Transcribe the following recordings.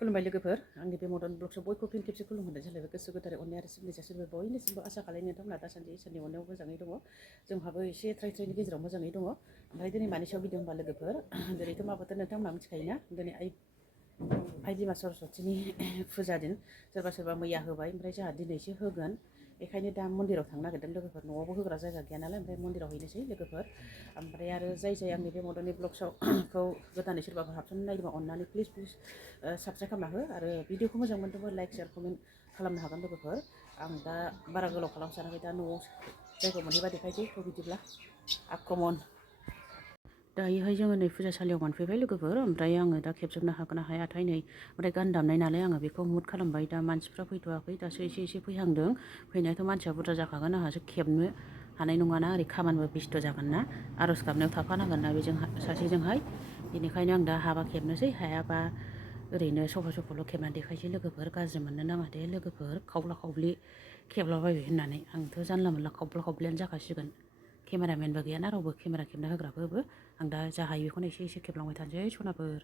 खुलुमबाय लोगोफोर आंनि बे मदर्न ब्लग्सआव बयखौबो फिन खेबसे खुलुमहरनाय जालायबाय गोसो गोथारै अननाय आरो सिबिनाय जासिबाय बयनिसिमबो आसा खालामो नोंथांमोना दासान्दि इसोरनि अननायाव मोजाङै दङ जोंहाबो एसे थ्रायनि गेजेराव मोजाङै दङ ओमफ्राय दिनै मानि सायाव भिडिअ होनबा लोगोफोर दिनैथ' मा बोथोर नोंथांमोना मिथिखायोना दिनै आइ बिमा सरस्वतीनि फुजा दिन सोरबा सोरबा मैया होबाय ओमफ्राय जोंहा दिनैसो होगोन बेखायनो दा मन्दिराव थांनो नागिरदों लोगोफोर न'आवबो होग्रा जायगा गैया नालाय ओमफ्राय मन्दिराव हैनोसै लोगोफोर ओमफ्राय आरो जाय आंनि बे मदर्ननि ब्लग्सखौ गोदानै सोरबाफोर हाबसननो नागिरबा अननानै प्लिज साबस्क्राइब खालामना हो आरो भिडिअखौ मोजां मोनदोंबा लाइक शेयार कमेन्ट खालामनो हागोन लोगोफोर आं दा बारा गोलाव खालामसानाखै दा न'आव जायगायाव मोनहैबा देखायसै थ' बिदिब्ला आक्रमन दायोहाय जोङो नै फुजासालियाव मोनफैबाय लोगोफोर ओमफ्राय आङो दा खेबजोबनो हागोन ना हायाथाय नै ओमफ्राय गान दामनाय नालाय आङो बेखौ मुट खालामबाय दा मानसिफ्रा फैथ'वाखै दासो एसे फैहांदों फैनायाथ' मानसिया बुरजा जाखागोन आंहासो खेबनो हानाय नङाना ओरै खामानिबो बेस्थ' जागोन ना आर'ज गाबनायाव थाफानांगोन ना बेजों सासेजोंहाय बेनिखायनो आं दा हाबा खेबनोसै हायाबा ओरैनो सफा खेबनानै देखायसै लोगोफोर गाज्रि मोननो नाङा दे लोगोफोर खावब्ला खावब्लि खेबलाबायबाय होननानै आंथ' जानला मोनला खावब्ला खावब्लियानो जाखासिगोन केमेरामेनबो गैयाना रावबो केमेरा खेबना होग्राबो आं दा जा हायो बेखौनो एसे खेबलांबाय थानोसै सनाफोर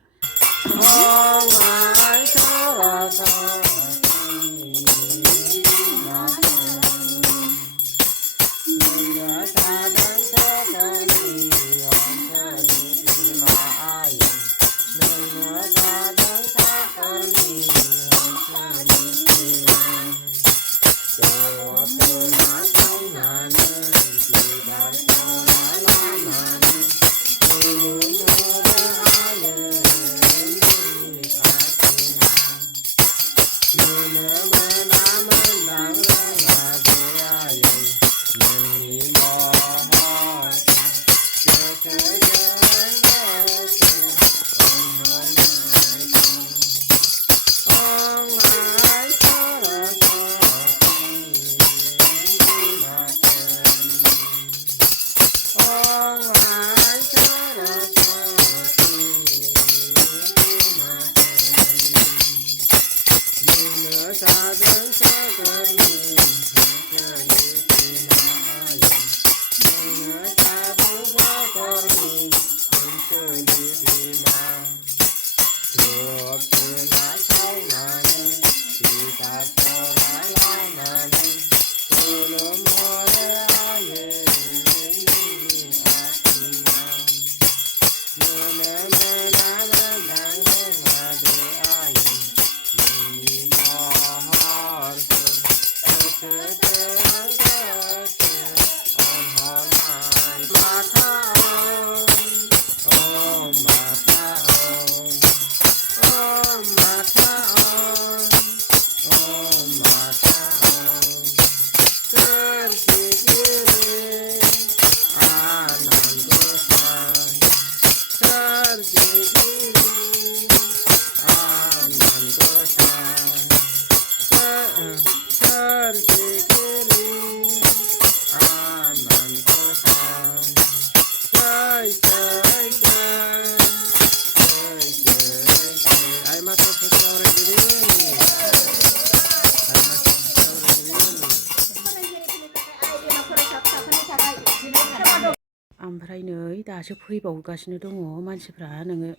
ओमफ्राय नै दासो फैबावगासिनो दङ मानसिफ्रा नोङो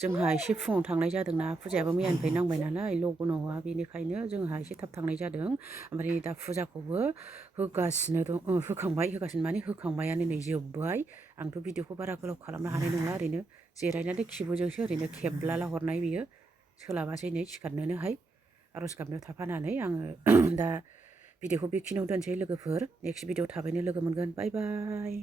जोंहा एसे फुङाव थांनाय जादोंना फुजायाबो मैयानिफ्राय नांबाय नालाय लगनावहा बेनिखायनो जोंहा एसे थाब थांनाय जादों ओमफ्राय दा फुजाखौबो होगासिनो दं होगासिनो माने होखांबायानो नै जोब्बाय आंथ' भिडिअखौ बारा गोलाव खालामनो हानाय नंला ओरैनो जिरायनानै खिबुजोंसो ओरैनो खेबलाला हरनाय बियो सोलाबासै नै सिखारनोनोहाय आर'ज गाबनायाव थाफानानै आङो दा भिडिअखौ बेखिनियाव दोनसै लोगोफोर नेक्स्ट भिडिअ थाबैनो लोगो मोनगोन बाय बाय।